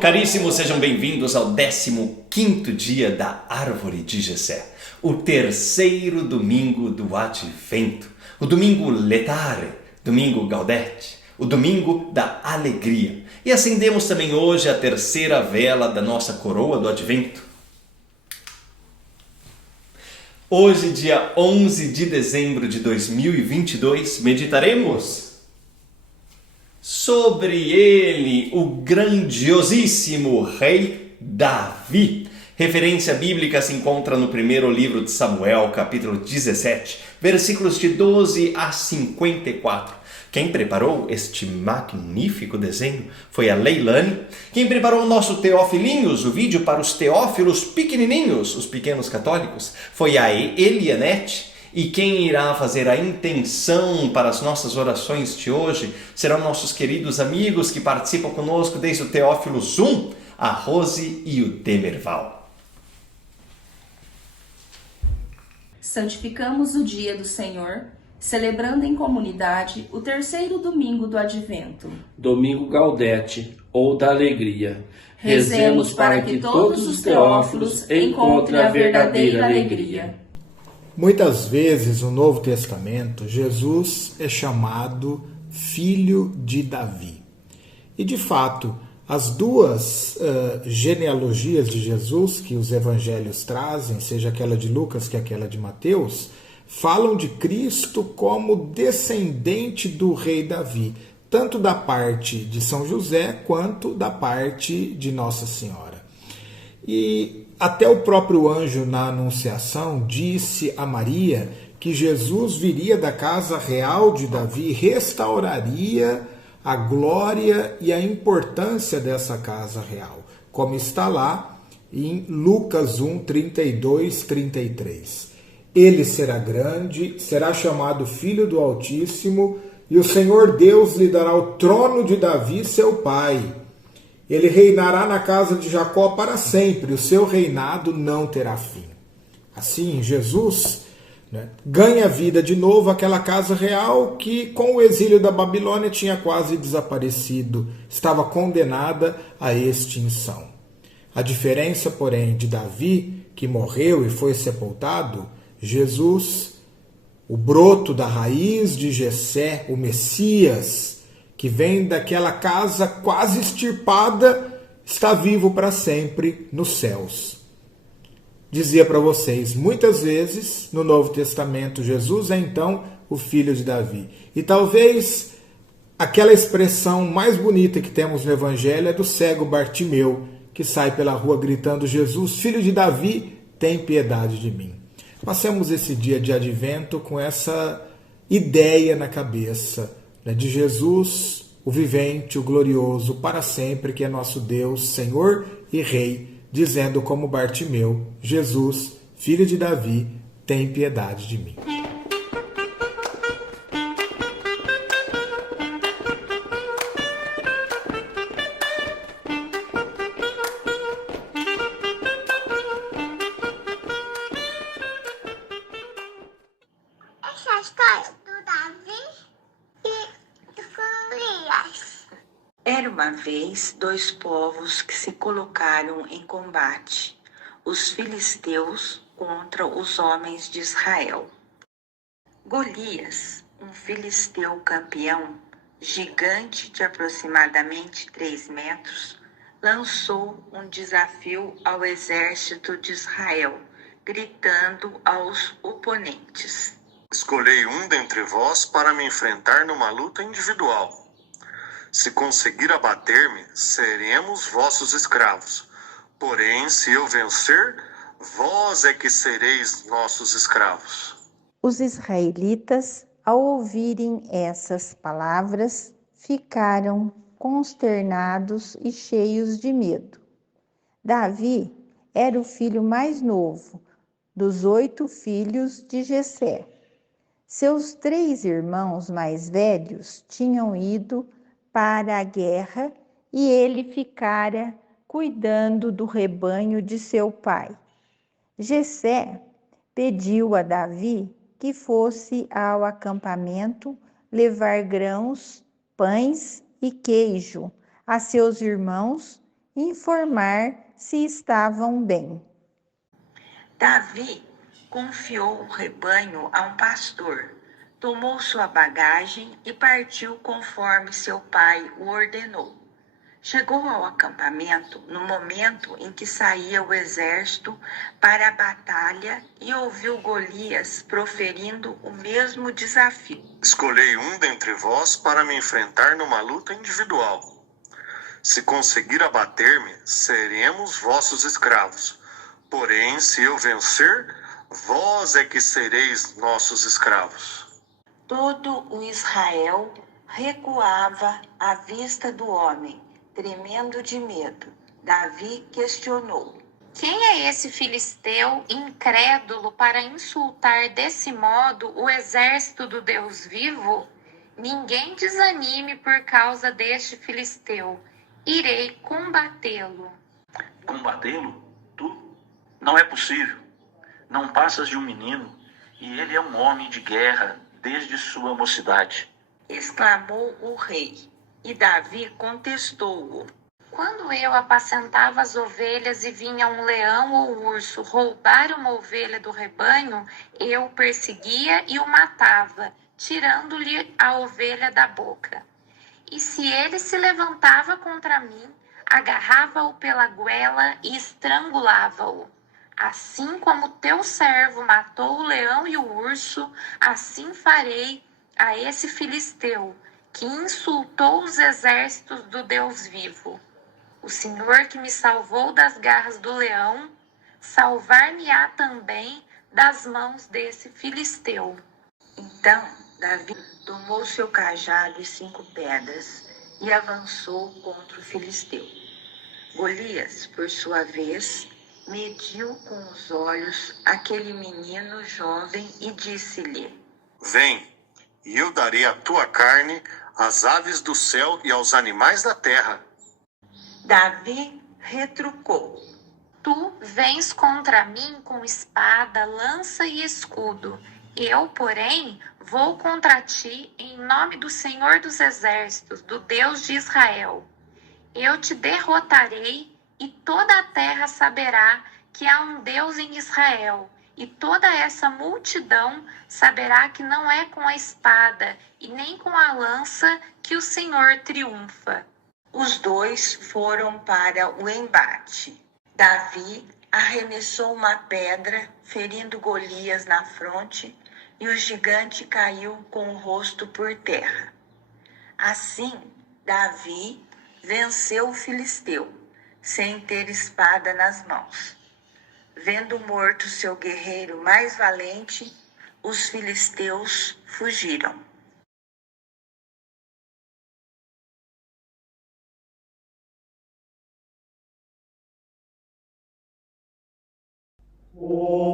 Caríssimos, sejam bem-vindos ao 15º dia da Árvore de Jessé, o terceiro domingo do Advento, o domingo Letare, domingo Gaudete, o domingo da alegria. E acendemos também hoje a terceira vela da nossa coroa do Advento. Hoje, dia 11 de dezembro de 2022, meditaremos sobre ele, o grandiosíssimo rei Davi. Referência bíblica se encontra no primeiro livro de Samuel, capítulo 17, versículos de 12 a 54. Quem preparou este magnífico desenho foi a Leilane. Quem preparou o nosso Teofilinhos, o vídeo para os teófilos pequenininhos, os pequenos católicos, foi a Elianete. E quem irá fazer a intenção para as nossas orações de hoje serão nossos queridos amigos que participam conosco desde o Teófilos 1, a Rose e o Demerval. Santificamos o dia do Senhor, celebrando em comunidade o terceiro domingo do Advento. Domingo Gaudete, ou da alegria. Rezemos para que todos os teófilos encontrem a verdadeira alegria. Muitas vezes no Novo Testamento, Jesus é chamado Filho de Davi. E de fato, as duas genealogias de Jesus que os evangelhos trazem, seja aquela de Lucas que aquela de Mateus, falam de Cristo como descendente do rei Davi, tanto da parte de São José quanto da parte de Nossa Senhora. E até o próprio anjo na Anunciação disse a Maria que Jesus viria da casa real de Davi e restauraria a glória e a importância dessa casa real, como está lá em Lucas 1, 32, 33. Ele será grande, será chamado Filho do Altíssimo, e o Senhor Deus lhe dará o trono de Davi, seu pai. Ele reinará na casa de Jacó para sempre, o seu reinado não terá fim. Assim, Jesus ganha vida de novo aquela casa real que, com o exílio da Babilônia, tinha quase desaparecido, estava condenada à extinção. A diferença, porém, de Davi, que morreu e foi sepultado, Jesus, o broto da raiz de Jessé, o Messias, que vem daquela casa quase extirpada, está vivo para sempre nos céus. Dizia para vocês, muitas vezes no Novo Testamento, Jesus é então o filho de Davi. E talvez aquela expressão mais bonita que temos no Evangelho é do cego Bartimeu, que sai pela rua gritando: Jesus, filho de Davi, tem piedade de mim. Passemos esse dia de Advento com essa ideia na cabeça, de Jesus, o vivente, o glorioso, para sempre, que é nosso Deus, Senhor e Rei, dizendo como Bartimeu: Jesus, filho de Davi, tem piedade de mim. Era uma vez dois povos que se colocaram em combate, os filisteus contra os homens de Israel. Golias, um filisteu campeão, gigante de aproximadamente 3 metros, lançou um desafio ao exército de Israel, gritando aos oponentes: Escolhei um dentre vós para me enfrentar numa luta individual. Se conseguir abater-me, seremos vossos escravos. Porém, se eu vencer, vós é que sereis nossos escravos. Os israelitas, ao ouvirem essas palavras, ficaram consternados e cheios de medo. Davi era o filho mais novo dos 8 filhos de Jessé. Seus 3 irmãos mais velhos tinham ido para a guerra e ele ficara cuidando do rebanho de seu pai. Jessé pediu a Davi que fosse ao acampamento levar grãos, pães e queijo a seus irmãos e informar se estavam bem. Davi confiou o rebanho a um pastor, tomou sua bagagem e partiu conforme seu pai o ordenou. Chegou ao acampamento no momento em que saía o exército para a batalha e ouviu Golias proferindo o mesmo desafio. Escolhei um dentre vós para me enfrentar numa luta individual. Se conseguir abater-me, seremos vossos escravos. Porém, se eu vencer, vós é que sereis nossos escravos. Todo o Israel recuava à vista do homem, tremendo de medo. Davi questionou: Quem é esse filisteu incrédulo para insultar desse modo o exército do Deus vivo? Ninguém desanime por causa deste filisteu. Irei combatê-lo. Combatê-lo? Tu? Não é possível. Não passas de um menino, e ele é um homem de guerra desde sua mocidade. Exclamou o rei, e Davi contestou-o: Quando eu apacentava as ovelhas e vinha um leão ou urso roubar uma ovelha do rebanho, eu o perseguia e o matava, tirando-lhe a ovelha da boca. E se ele se levantava contra mim, agarrava-o pela goela e estrangulava-o. Assim como teu servo matou o leão e o urso, assim farei a esse filisteu, que insultou os exércitos do Deus vivo. O Senhor que me salvou das garras do leão, salvar-me-á também das mãos desse filisteu. Então Davi tomou seu cajado e 5 pedras e avançou contra o filisteu. Golias, por sua vez, mediu com os olhos aquele menino jovem e disse-lhe: Vem, e eu darei a tua carne às aves do céu e aos animais da terra. Davi retrucou: Tu vens contra mim com espada, lança e escudo. Eu, porém, vou contra ti em nome do Senhor dos Exércitos, do Deus de Israel. Eu te derrotarei e toda a terra saberá que há um Deus em Israel. E toda essa multidão saberá que não é com a espada e nem com a lança que o Senhor triunfa. Os dois foram para o embate. Davi arremessou uma pedra, ferindo Golias na fronte, e o gigante caiu com o rosto por terra. Assim, Davi venceu o filisteu, sem ter espada nas mãos. Vendo morto seu guerreiro mais valente, os filisteus fugiram. Oh.